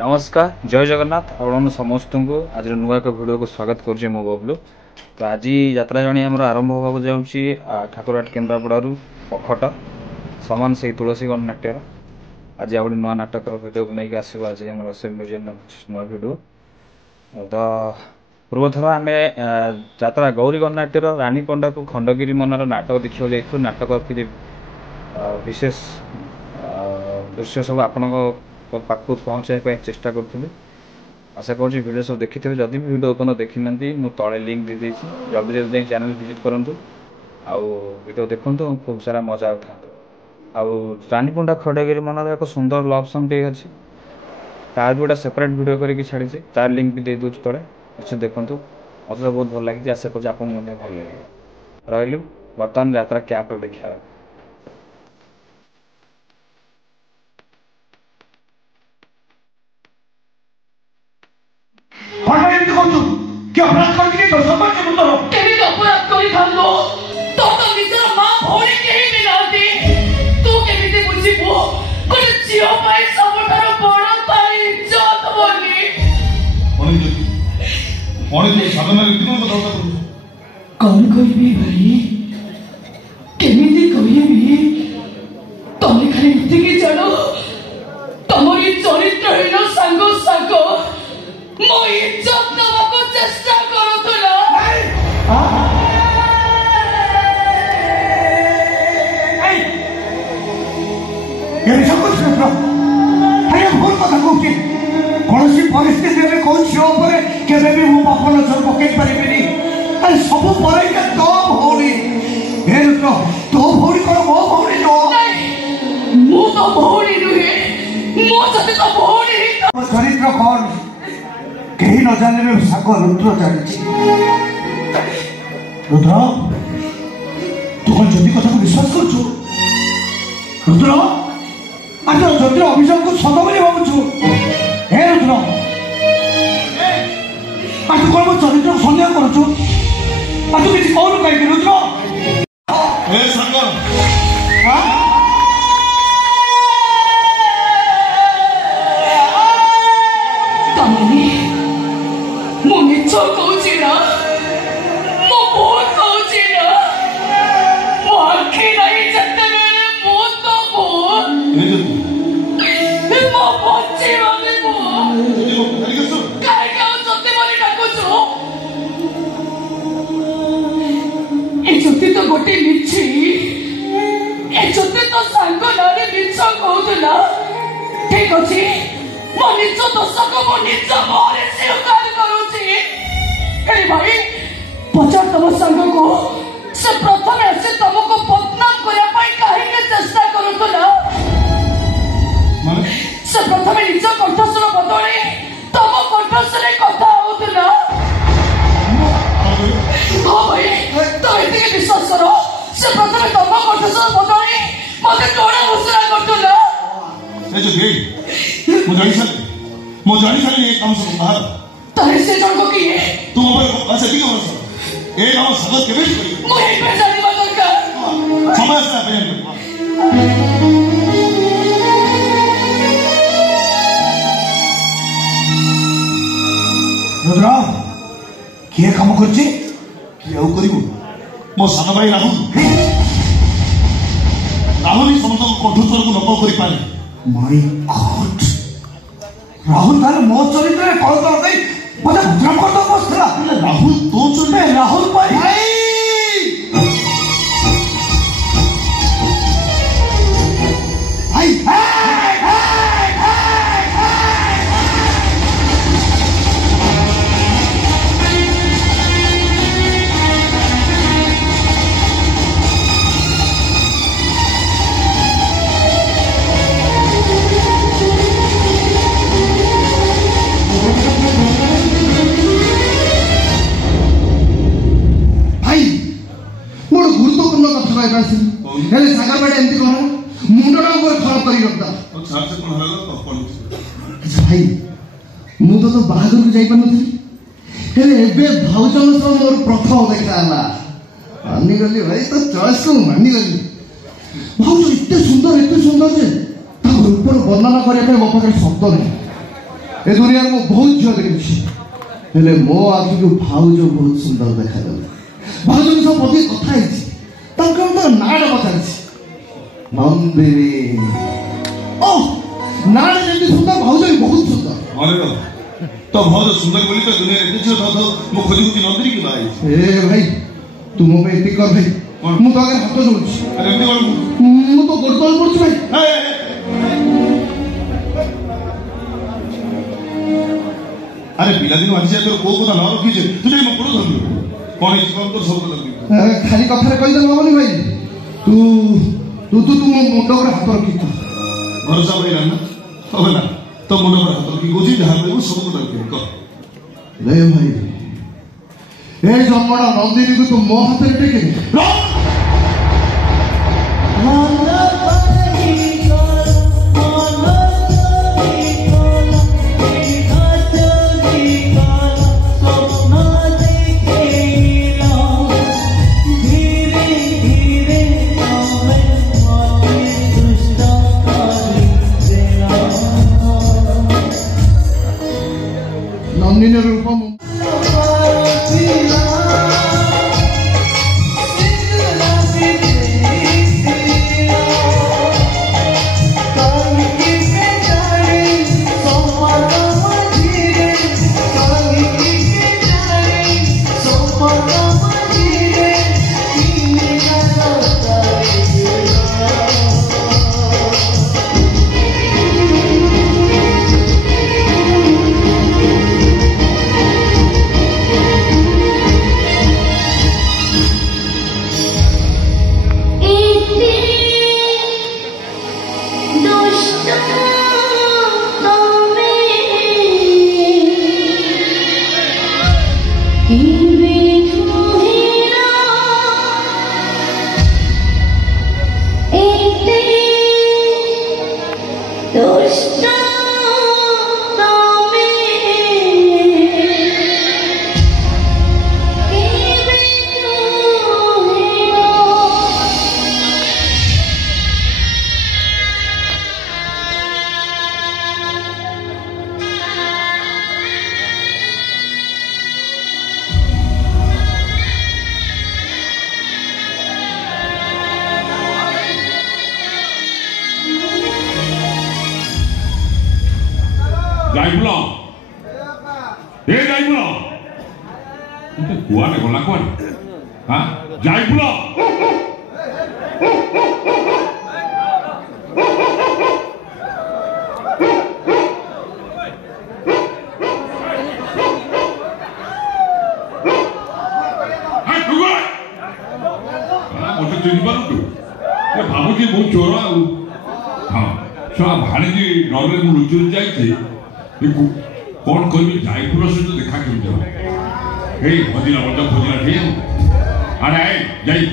नमस्कार जय जगन्नाथ आपण समस्त को आज नुआ एक वीडियो को स्वागत करुचे मो बबलू। तो आज यात्रा जणी आमर आरंभ होगा जाऊँगी ठाकुरहाट केन्द्रापड़ू पखट समान से तुलसी गणनाट्यर। आज आ नुआ नाटक भिडियो को लेकिन आसो आज म्यूजियम नुआ भिडियो। तो पूर्व थर आम यात्रा गौरी गणनाट्यर रानी पंडा को खंडगिरी मनर नाटक देखा जाइए। नाटक कि विशेष दृश्य सब आपण पाखु पहुँचाई चेष्टा करूँ। आशा कर वीडियो सब देखी थे। जदि भी वीडियो अपन देखी ना मुझे तले लिंक दे देती जल्दी जल्दी चैनल विजिट करूँ आउ वीडियो देखूँ खूब सारा मजा उठा। आउ रानी पंडा खंडगिरी मनर एक सुंदर लव सॉन्ग टे अच्छी तार भी गोटे सेपरेट वीडियो करके छाड़ी तार लिंक भी दे दूँ तले निश्चय देखूँ। मत बहुत भल लगी आशा कर भल लगे रही बर्तमान यात्रा कैप देखा। क्या अपराध करके तो समझ के मुंडो तेरी अपराध करी थांदो तो निजर मां भौणी केही भी नाती तू केमिति बुझिबो कोन जियो पाई सबठार बड़ पाई इज्जत बोली मणि साधना रीति को बताओ कौन कहबी भाई केमिति कहबी तमे खाली इतिकी जानो तमरी चरित्रहीन सांग सांग मो इज्जत नबाको चेष्टा करूथुला। ये सब कुछ सुनो अरे भूल कथा कहूची कौन सी परिस्थिति में कौन सी ऊपर केबे भी मो बाप नजर पकई परिबेनी। अरे सब परे के तो भौणी हे रुद्र तो भौणी कोन मो भौणी नो मो तो भौणी नुहे मो जते तो भौणी ही चरित्र कौन कहीं न जाने में साको रुद्र जानी रुद्र तू कौन ज्योति कथा को विश्वास कर रुद्र आज ज्योतिर अभिषेक को सत बोली भावुछु हे रुद्र आज तू कौन मो चरित्र सन्देह करुछु आज तू किसी कौन कहीं रुद्र हे सागर मिछ कहूची ना मो भूल कहूची ना मो आखि नहीं जते मेरे मुंह तो भूल मो बच्चे वाले मो काय का जते बोली डाकुछु ए जते तो गोटे मिछि ए जते तो सांग नारे मिछ कहूतला ठीक अछि मो निज दोषक मो निज मोरे स्वीकार करूची। अरे भाई पचार तम संग को से प्रथम ऐसे तुमको बदनाम करया पाई काहे के चेष्टा करूतला से प्रथम निज कंठस्वर बदले तम कंठस्वर कथा होतला। हां भाई तो एते विश्वास करो से प्रथम तम कंठस्वर बदले मते तोड़ा घोषणा करतला ए जो गई मो जानी साले एक काम से बाहर तारे से जण को की तुम अब ऐसे भी कर ए काम सगत के बेच करी मो एक पे जाने बदल का समझ से पहले रुद्र किए काम करछि कि आउ करिवो मो साना भाई राहुल राहुल समस्त कठोर को लोप करि पाले माय गॉड राहुल तार मो चरित्र कौन तो नहीं मते भद्रम कर दो बसला राहुल तो चरित्र राहुल भाई भाई हेले सागर बाटे एंती कोन मुंडडा ऊपर खराब करी रखता और सार से कोन हला तो कोन अच्छा भाई मु तो बाहादुर को जाई पनथि हेले एबे भाउचन सो मोर प्रथम देखा हला मानी गली भाई तो चॉइस को मानी गली भाउच इतने सुंदर जे ता ऊपर वर्णना करे पे मो पाखे शब्द नहीं ए दुनिया में बहुत झील देखी हेले मो आखि को भाउज बहुत सुंदर देखा भाउज सब प्रति कथा तो नाड़ पचार नंदिनी ओ नाड़ जमी सुंदर भाउज भी बहुत सुंदर अरे तो भाउज सुंदर बोली तो दुनिया देखी तो मो खोजी को नंदिनी की भाई ए भाई तुम पे एति कर भाई मु तो आगे हाथ जोड़ुछि अरे एमती कोन मु तो गोड़ तल पड़छ भाई अरे पिलादिन आज तो को को ना रखी छे तुझे म पड़ो धरलु कोन इस कोन तो सब कर खाली कथा रे कहि दल हबनी भाई तू तू तू मो मुंड पर हाथ रखी भरोसा भइला ना हो ना तो मुंड पर हाथ रखी गोजी जहां पे सब को कर ले भाई ए जमड़ा नंदिनी को तू मो हाथ रे टेके नंदिनी रूपम Jaibula. Jaibula. Itu kuat ya lakukan. Hah? Jaibula. Hai tunggu. Untuk jadi baru tu. Ya babu je बहुत चोरा हूँ. हाँ. So भाने जी नॉर्वे में लुचुर जाए थे. देखो कौन कोई भी जायपुर से तो देखा क्यों जाओ हे मदीना ठीक है अरे जाई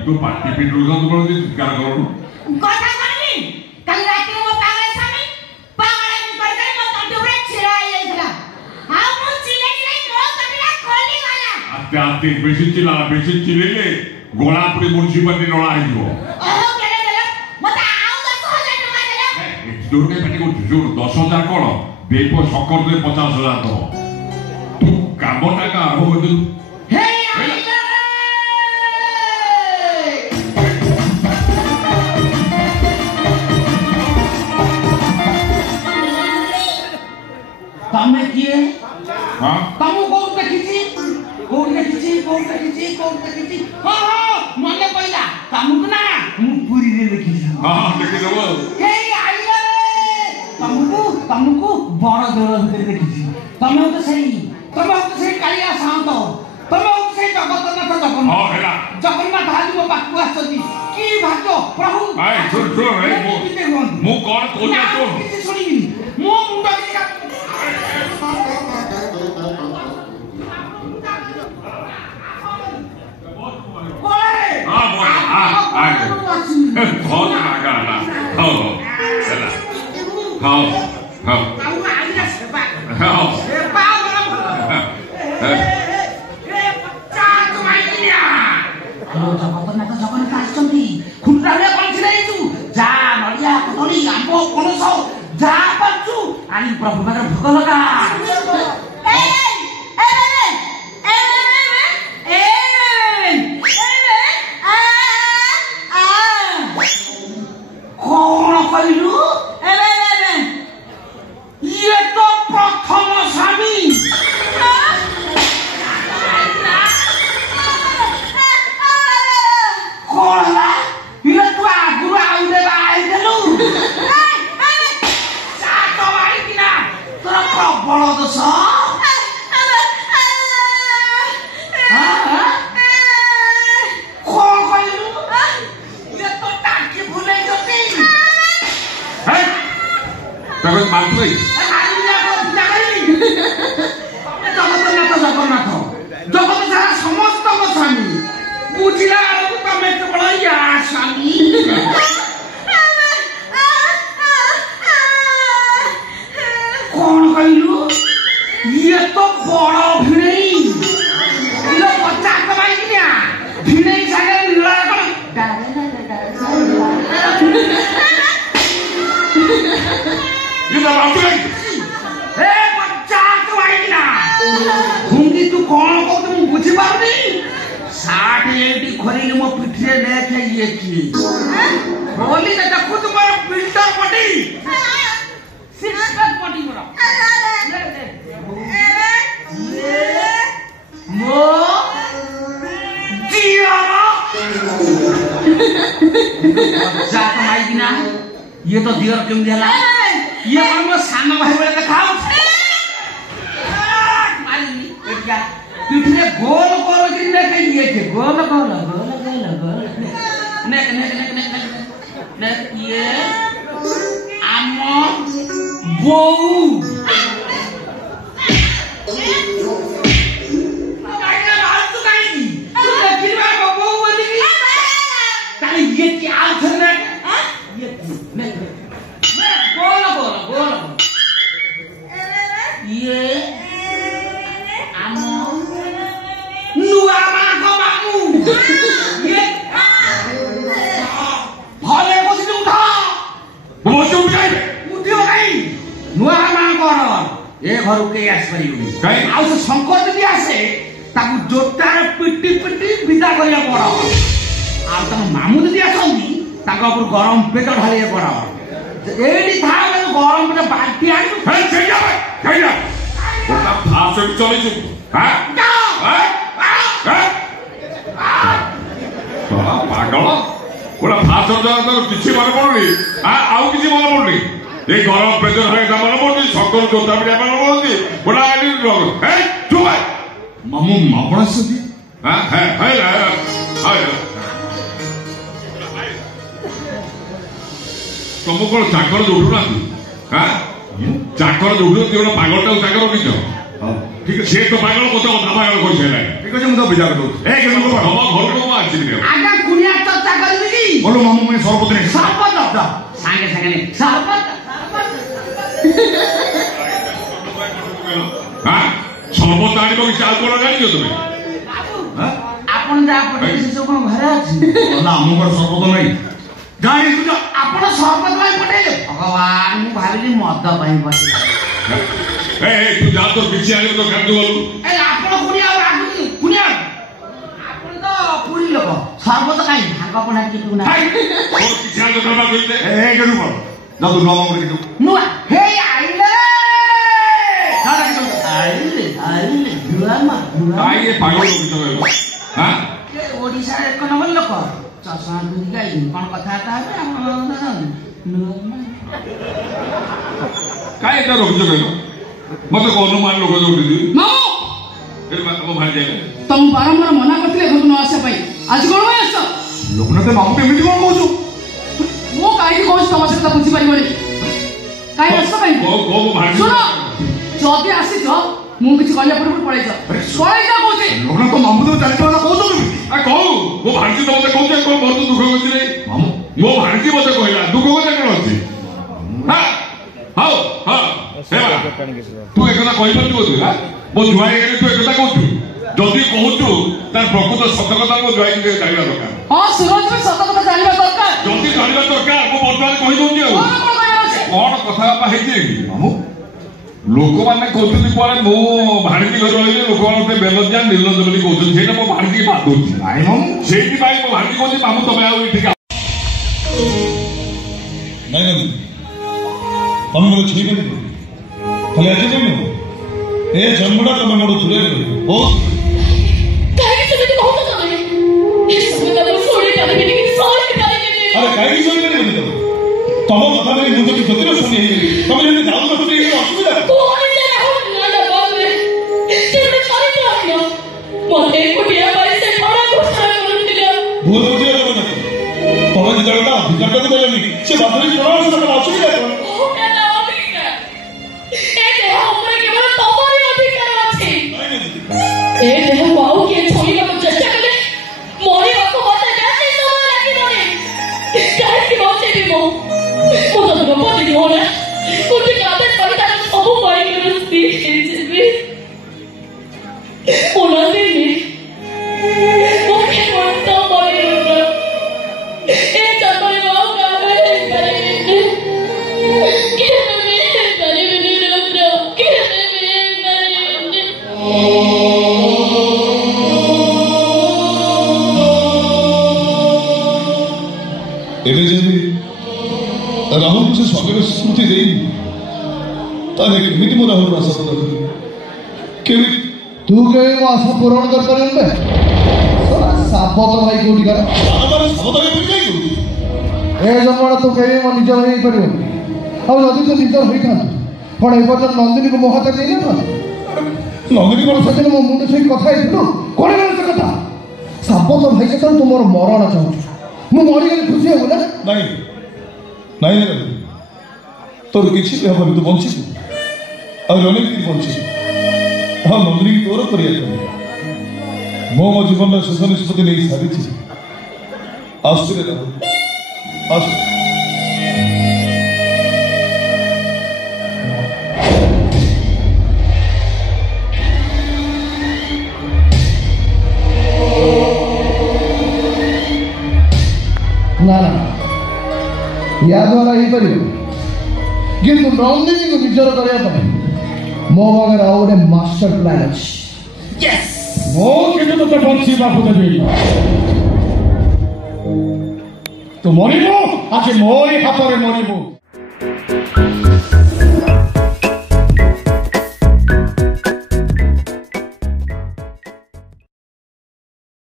तो पार्टी पेट्रोल का तो बड़ा दिन क्या करो कथा करनी कल रात में वो पागल स्वामी पागल कर कर मो तंटू रे छिरा आइला आ मो चिले चिले मो तंटूला खोली वाला आते आते बेसी चिलेले गोळा पडी म्युनिसिपालिटी नळा आइबो ओहो केले देलो मते आउ 10000 टका देलो जोर के पार्टी को जोर 10000 कोन बेपो सकर दे 50000 तो तू कामटा का हो दु हे तमे किए हां तमु कोन देखिछि हां हां मने पहिला तमु ना मु पूरी रे देखिछि हां देखि देबो हे आइला रे तमु को बड़ दर भीतर देखिछि ତମେ ହଉଛ ସେଇ କାଳିଆ ସାଉନ୍ତ, ତମେ ହଉଛ ସେଇ ଜଗନ୍ନାଥ ଜଗନ୍ନାଥ ଆଜି ମୋ ପାଖକୁ ଆସିଛନ୍ତି। କି ଭାଗ୍ୟ ପ୍ରଭୁ। ମୁଁ କଣ କହୁଛି କିଛି ଶୁଣିବିନି, ମୋ ମୁଣ୍ଡ କିଛି ଜଗନ୍ନାଥ ଆସିଛନ୍ତି। ଖୁଣ୍ଟାଳିଆ କଣସି ନେଇଛୁ, ଯା ନଡ଼ିଆ କଦଳୀ ଆମ୍ବ ପଣସ ଯାହା ପାରୁଛୁ ଆଣି ପ୍ରଭୁ ପାଖରେ ଭୋଗ ଲଗା। କଣ କହିଲୁ? ଇଏ ତ ପ୍ରଥମ ସ୍ୱାମୀ। କଣ ହେଲା? ଇଏ ତୁ ଆଗରୁ ଆଉ ଦେବା ଆଇଦେଲୁ। ତୋର ପ୍ରବଳ ଦୋଷ। କଣ କହିଲୁ? ଇଏ ତ ଟାଙ୍କି ଭୁଲେଇଛନ୍ତି। ଜଗନ୍ନାଥ ଜଗତ ସାରା ସମସ୍ତଙ୍କ ସ୍ୱାମୀ, ବୁଝିଲା ବେଳକୁ ତମେ କେବଳ ୟା ସ୍ୱାମୀ। କଣ କହିଲୁ? ଇଏ ତ ବଡ ଭିଣେଇ। ପଚାଶ ପାଇକିନା ଭିଣେଇ ସାଙ୍ଗରେ ନୀଳା କଣ ଭୁଙ୍ଗି ତୁ କଣ କହୁଛୁ ମୁଁ ବୁଝିପାରୁନି। ସାର୍ଟ ଏଇଠି ଖୋଲିଲି ମୋ ପିଠିରେ ଦେଖେ ଇଏ କିଏ ବୋଲି ଦେଖୁଛୁ ମୋର ବିଲ୍ଡର ବଡି ବଡି ମୋର ମୋ ଯାକ ମାଇକିନା ଇଏ ତ ଦିଅର କେମିତି ହେଲା? ଇଏ କଣ ମୋ ସାନ ଭାଇ ଭଳିଆ ଦେଖାଉଛି। ପିଠିରେ ଗୋଲ ଗୋଲ କରି ଦେଖେ ଇଏ ଗୋଲ ଗୋଲ ଗୋଲ ଗୋଲ ଗୋଲ ଇଏ ଆମ ବୋଉ। ଏ ଘରକୁ କେହି ଆସିପାରିବନି। ଆଉ ସେ ଶଙ୍କର ଯଦି ଆସେ ତାକୁ ଜୋତାରେ ପିଟି ପିଟି ବିଦା କରିବାକୁ ପଡ। ଆଉ ତାଙ୍କ ମାମୁଁ ଯଦି ଆସନ୍ତି ତାଙ୍କ ଉପରୁ ଗରମ ପେଟ ଢାଳିବାକୁ ପଡ। ଏଇଠି ଥାଉ ଗରମ ପେଟ ବାଲ୍ଟି ଆଣିବୁ। ପାଗଳ କିଛି ମନେ ପଡୁନି, ଆଉ କିଛି ମନେ ପଡୁନି। এই গরম প্রেজর হয়ে মনে পড়ছি, সকল জোতা পিঠা মনে পড়ছি। ওটা মামু আপন আসছেন? ତମକୁ କଣ ଚାକର ଯୋଉଠୁନାହାନ୍ତି? ଚାକର ଯୋଉଠୁ ଗୋଟେ ପାଗଳଟାକୁ ଚାକର ରଖିଛ। ঠিক আছে, সে তো পাগল মতো কথা পাগল কইছে না। ঠিক আছে, ମୁଁ ତ ବିଚାର କରୁଛି। ଏ କେମିତି ତମ ଘରକୁ ମୁଁ ଆସିବି। ଆଜ୍ଞା କୁଣିଆ ଚର୍ଚ୍ଚା କରିବି କି? ବୋલો ମାମୁ ମୁଁ ସରପତ ନେଇ ସରପତ ସାଙ୍ଗେ ସାଙ୍ଗେ ନେଇ ସରପତ ସର୍ବତ ଆଣିବ କିଛି ଆଉ କଣ ଜାଣିଛ ତମେ? ଆପଣ ଯାହା ପଠେଇବେ ସେ ସବୁ କଣ ଘରେ ଅଛି? ନା ଆମ ଘରେ ସରପତ ନାହିଁ। ଜାଣିଛୁ ତ ଆପଣ ସରପତ ପାଇଁ ପଠେଇଲେ? ଭଗବାନ, ମୁଁ ଭାବିଲି ମଦ ପାଇଁ ପଠେଇଲେ। ତୁ ଯା ତ କିଛି ଆଣିବ ତ ଖାଦ୍ୟ ଗଲୁ। ଆପଣ କୁଣିଆ ଆଉ ଆଗୁଛି କୁଣିଆ, ଆପଣ ତ ପୁରୀ ଲୋକ, ସରପତ କାହିଁ ଭାଗ ପଣା କି ତୁ ନା କିଛି ଆଣିବ ଦବା କହିଲେ କେଉଁ କଣ ଯା ତୁ ନୂଆ ମାମୁ ଦେଖିଛୁ ନୂଆ ହେଇ ଆଇଲେ ଆଇଲେ ନୂଆ ମା କାହିଁ ପାଗଳ ଲୋକ ଓଡ଼ିଶାର ଏକ ନମ୍ବର ଲୋକ ଚଷମା ପିନ୍ଧିକି ଆଇଲି କଣ କଥାବାର୍ତ୍ତା ହେବେ ଆପଣ ନୂଆ ମା କାହିଁ ଏଟା ରଖିଛ କହିଲ? मत अनुमान लोक जोड़ी मामू मो भाई जाए तुम बारंबार मना करते घर न आसा पाई आज कोन में आस ଲୋକନାଥ ମାମୁ କେମିତି କଣ କହୁଛୁ मो काई को तुम से बुझी परिबनी काई आस काई को भाई सुनो जदी आसी जो मु किछ कहले पर पळाई जा कहूचे ଲୋକନାଥ ମାମୁ ତ ଚାଲିଥିଲା କହୁଛୁ आ कहू मो भाई तो मते कहू कोन बहुत दुख होछि रे ମାମୁ मो भाई मते कहला दुख कोन कोन अछि हां हां हां तू एक कथा कहि परछु तू हां मो जुआई गेले तू एक कथा कहू जदी कहू तार प्रकृत सत्य कथा मो जुआई के जानिबा दरकार हां सूरज में सत कथा जानिबा दरकार जदी जानिबा दरकार मो वर्तमान कहि दोछि कोन कथा बा हेछि मामू लोक माने कहउछन पर मो भाणकी घर रहिले लोक माने बेलज्जा निर्लज्ज बोली कहउछन सेटा मो भाणकी बात होछि ନାଇଁ ମାମୁ सेठी भाई मो भाणकी कहउछि मामू तबे आउ ठीक ନାଇଁ ନାଇଁ ତମେ ମୋତେ ଛୁଇଁ ପାରିବ ଖାଲି ଆଜି ଜାଣିନ ଏ ଜନ୍ମଟା ତମେ ମୋର ଦୂରରେ ରହିବ ବହୁତ काहे से तुम कहत तमे ए सब कदम छोड़ी काहे कि सॉरी काहे कि ଆରେ କାହିଁକି ଶୁଣିପାରିବନି ତମେ ତମ କଥା ନେଇ ମୁଁ ଯଦି କ୍ଷତିର ଶୁଣି ହେଇଗଲି ତମେ ଯଦି ଯାଉଛ ତ ଏଇ ଅସୁବିଧା कोन से हो ना बाबे तुम छाड़ी दियो मोटे कुटिया भाई से बड़ा गुस्सा करथिला ଭୁଲ ବୁଝିବା ଜଗନ୍ନାଥ ତମେ ଯେତେବେଳେ ତା ଅଧିକାରଟାକୁ ଦେଲନି ସେ ବାଦରେ ପ୍ରଣାଳ ସେତେବେଳେ ଅସୁବିଧା କ'ଣ हो ना अधिकार ए देह हमरे केवल तमरी अधिकार अछि ए देह पाऊ के छोड़ीबा को चेष्टा कले मोरी को मते जाते समय लागि नरे काहे कि मोचे भी मो तो द्रौपदी हो ना कुछ काते पड़ता सब पाई के रस्ती खेचे ओना दिन ओके पड़ता मोरी ना ए चपरे बाऊ का करे के में करे रुद्र के में ଏବେ ଯଦି ରାହୁଲକୁ ସେ ସ୍ୱାମୀର ସ୍ମୃତି ଦେଇନି ତାହେଲେ କେମିତି ମୋ ରାହୁଲର ଆଶା ପୂରଣ କରିବି କେମିତି ତୁ କେବେ ମୋ ଆଶା ପୂରଣ କରିପାରିବୁ ସାବତ ଭାଇ କୋଉଠି କର ବାରମ୍ବାର ଶବଦ କେମିତି ଯାଇ କରୁଛି ଏ ଜନ୍ମଟା ତୁ କେବେ ମୋ ନିଜର ହେଇପାରିବୁନି ଆଉ ଯଦି ତୁ ନିଜର ହେଇଥାନ୍ତୁ କ'ଣ ଏ ପର୍ଯ୍ୟନ୍ତ ନନ୍ଦିନୀକୁ ମୋ ହାତରେ ଦେଇନଥାନ୍ତୁ ନନ୍ଦିନୀ କ'ଣ ସେଦିନ ମୋ ମୁଣ୍ଡ ଛୁଇଁ କଥା ହେଇଥିଲୁ କ'ଣ କଣ ସେ କଥା ସାବତ ଭାଇ ସେତେବେଳେ ତୁ ମୋର ମରଣ ଚାହୁଁଛୁ ମୁଁ ମରିଗଲି ଖୁସି ହବୁ ନା ନାଇଁ ନାଇଁ ନାଇଁ ତୋର କିଛି ବି ହବନି ତୁ ବଞ୍ଚିବୁ ଆଉ ଅନେକ ଦିନ ବଞ୍ଚିବୁ ହଁ ନନ୍ଦିନୀକି ତୋର କରିବା ପାଇଁ ମୁଁ ମୋ ଜୀବନର ଶେଷ ନିଷ୍ପତ୍ତି ନେଇ ସାରିଛି ଆସୁରେ ରାହୁଲ ଆସୁ ନା ନା ୟା ଦ୍ୱାରା ହେଇପାରିବ କିନ୍ତୁ ନନ୍ଦିନୀକୁ ନିଜର କରିବା ପାଇଁ ମୋ ପାଖରେ ଆଉ ଗୋଟେ ମାଷ୍ଟର ପ୍ଲାନ୍ ଅଛି ମୁଁ କିନ୍ତୁ ତୋତେ ବଞ୍ଚିବାକୁ ଦେବି ତୁ ମରିବୁ ଆଜି ମୋରି ହାତରେ ମରିବୁ